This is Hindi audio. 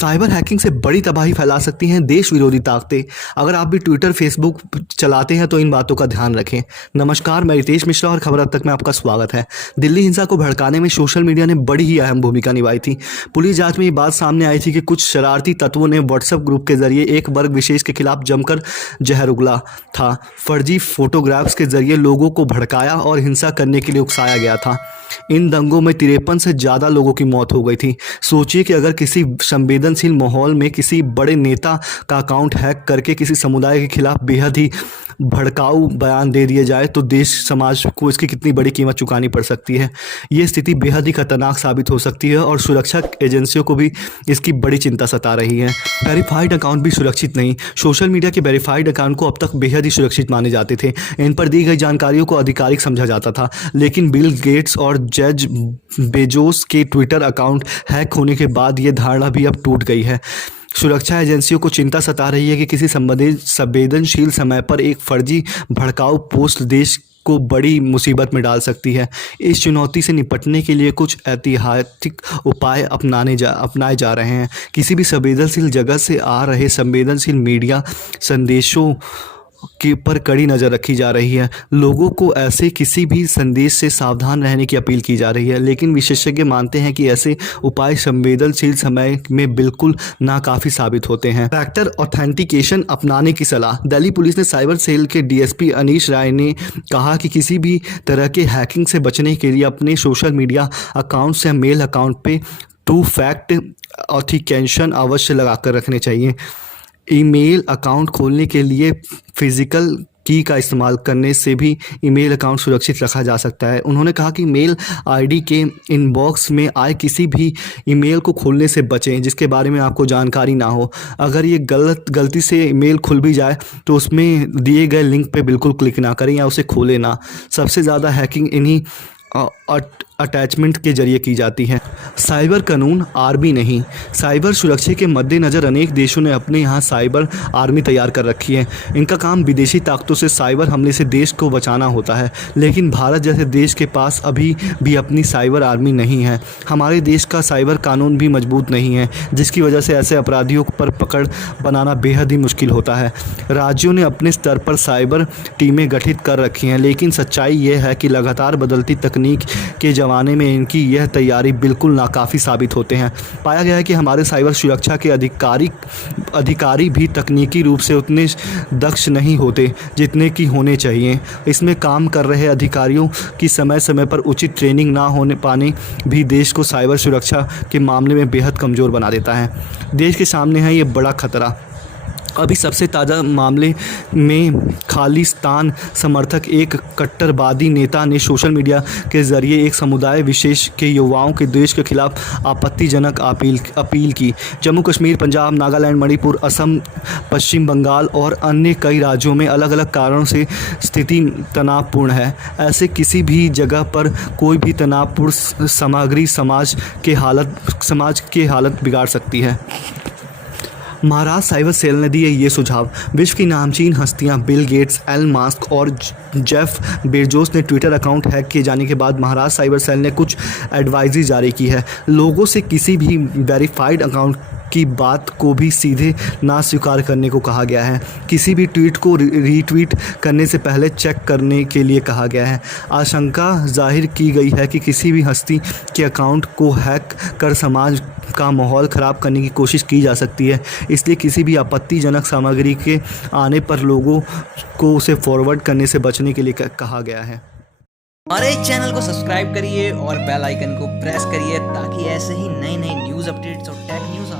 साइबर हैकिंग से बड़ी तबाही फैला सकती हैं देश विरोधी ताकतें। अगर आप भी ट्विटर फेसबुक चलाते हैं तो इन बातों का ध्यान रखें। नमस्कार, मैं रितेश मिश्रा और खबर अब तक में आपका स्वागत है। दिल्ली हिंसा को भड़काने में सोशल मीडिया ने बड़ी ही अहम भूमिका निभाई थी। पुलिस जांच में ये बात सामने आई थी कि कुछ शरारती तत्वों ने व्हाट्सएप ग्रुप के जरिए एक वर्ग विशेष के खिलाफ जमकर जहर उगला था। फर्जी फोटोग्राफ्स के जरिए लोगों को भड़काया और हिंसा करने के लिए उकसाया गया था। इन दंगों में 53 से ज़्यादा लोगों की मौत हो गई थी। सोचिए कि अगर किसी संवेदनशील माहौल में किसी बड़े नेता का अकाउंट हैक करके किसी समुदाय के खिलाफ बेहद ही भड़काऊ बयान दे दिया जाए तो देश समाज को इसकी कितनी बड़ी कीमत चुकानी पड़ सकती है। ये स्थिति बेहद ही खतरनाक साबित हो सकती है और सुरक्षा एजेंसियों को भी इसकी बड़ी चिंता सता रही है। वेरीफाइड अकाउंट भी सुरक्षित नहीं। सोशल मीडिया के वेरीफाइड अकाउंट को अब तक बेहद ही सुरक्षित माने जाते थे। इन पर दी गई जानकारियों को आधिकारिक समझा जाता था, लेकिन बिल गेट्स और जेफ बेजोस के ट्विटर अकाउंट हैक होने के बाद ये धारणा भी अब टूट गई है। सुरक्षा एजेंसियों को चिंता सता रही है कि किसी संवेदनशील समय पर एक फर्जी भड़काऊ पोस्ट देश को बड़ी मुसीबत में डाल सकती है। इस चुनौती से निपटने के लिए कुछ ऐतिहासिक उपाय अपनाए जा रहे हैं। किसी भी संवेदनशील जगह से आ रहे संवेदनशील मीडिया संदेशों के पर कड़ी नज़र रखी जा रही है। लोगों को ऐसे किसी भी संदेश से सावधान रहने की अपील की जा रही है, लेकिन विशेषज्ञ मानते हैं कि ऐसे उपाय संवेदनशील समय में बिल्कुल नाकाफ़ी साबित होते हैं। फैक्टर ऑथेंटिकेशन अपनाने की सलाह। दिल्ली पुलिस ने साइबर सेल के डीएसपी अनीश राय ने कहा कि किसी भी तरह के हैकिंग से बचने के लिए अपने सोशल मीडिया अकाउंट्स या मेल अकाउंट पे टू फैक्ट ऑथेंटिकेशन अवश्य लगाकर रखने चाहिए। ईमेल अकाउंट खोलने के लिए फिजिकल की का इस्तेमाल करने से भी ईमेल अकाउंट सुरक्षित रखा जा सकता है। उन्होंने कहा कि मेल आईडी के इनबॉक्स में आए किसी भी ईमेल को खोलने से बचें जिसके बारे में आपको जानकारी ना हो। अगर ये गलती से ईमेल खुल भी जाए तो उसमें दिए गए लिंक पे बिल्कुल क्लिक ना करें या उसे खोलें ना। सबसे ज़्यादा हैकिंग इन्हीं अटैचमेंट के जरिए की जाती है। साइबर कानून आर्मी नहीं। साइबर सुरक्षा के मद्देनज़र अनेक देशों ने अपने यहाँ साइबर आर्मी तैयार कर रखी है। इनका काम विदेशी ताकतों से साइबर हमले से देश को बचाना होता है, लेकिन भारत जैसे देश के पास अभी भी अपनी साइबर आर्मी नहीं है। हमारे देश का साइबर कानून भी मजबूत नहीं है, जिसकी वजह से ऐसे अपराधियों पर पकड़ बनाना बेहद ही मुश्किल होता है। राज्यों ने अपने स्तर पर साइबर टीमें गठित कर रखी हैं, लेकिन सच्चाई यह है कि लगातार बदलती तकनीक के ज़माने में इनकी यह तैयारी बिल्कुल नाकाफ़ी साबित होते हैं। पाया गया है कि हमारे साइबर सुरक्षा के अधिकारी भी तकनीकी रूप से उतने दक्ष नहीं होते जितने की होने चाहिए। इसमें काम कर रहे अधिकारियों की समय समय पर उचित ट्रेनिंग ना होने पाने भी देश को साइबर सुरक्षा के मामले में बेहद कमज़ोर बना देता है। देश के सामने है ये बड़ा खतरा। अभी सबसे ताज़ा मामले में खालिस्तान समर्थक एक कट्टरवादी नेता ने सोशल मीडिया के ज़रिए एक समुदाय विशेष के युवाओं के देश के खिलाफ आपत्तिजनक अपील की। जम्मू कश्मीर, पंजाब, नागालैंड, मणिपुर, असम, पश्चिम बंगाल और अन्य कई राज्यों में अलग अलग कारणों से स्थिति तनावपूर्ण है। ऐसे किसी भी जगह पर कोई भी तनावपूर्ण सामग्री समाज के हालत बिगाड़ सकती है। महाराष्ट्र साइबर सेल ने दिए ये सुझाव। विश्व की नामचीन हस्तियां बिल गेट्स, एलन मस्क और जेफ बेजोस ने ट्विटर अकाउंट हैक किए जाने के बाद महाराष्ट्र साइबर सेल ने कुछ एडवाइजरी जारी की है। लोगों से किसी भी वेरीफाइड अकाउंट की बात को भी सीधे ना स्वीकार करने को कहा गया है। किसी भी ट्वीट को रीट्वीट करने से पहले चेक करने के लिए कहा गया है। आशंका जाहिर की गई है कि किसी भी हस्ती के अकाउंट को हैक कर समाज का माहौल ख़राब करने की कोशिश की जा सकती है। इसलिए किसी भी आपत्तिजनक सामग्री के आने पर लोगों को उसे फॉरवर्ड करने से बचने के लिए कहा गया है। हमारे चैनल को सब्सक्राइब करिए और बेल आइकन को प्रेस करिए ताकि ऐसे ही नई न्यूज़ अपडेट्स और टेक न्यूज़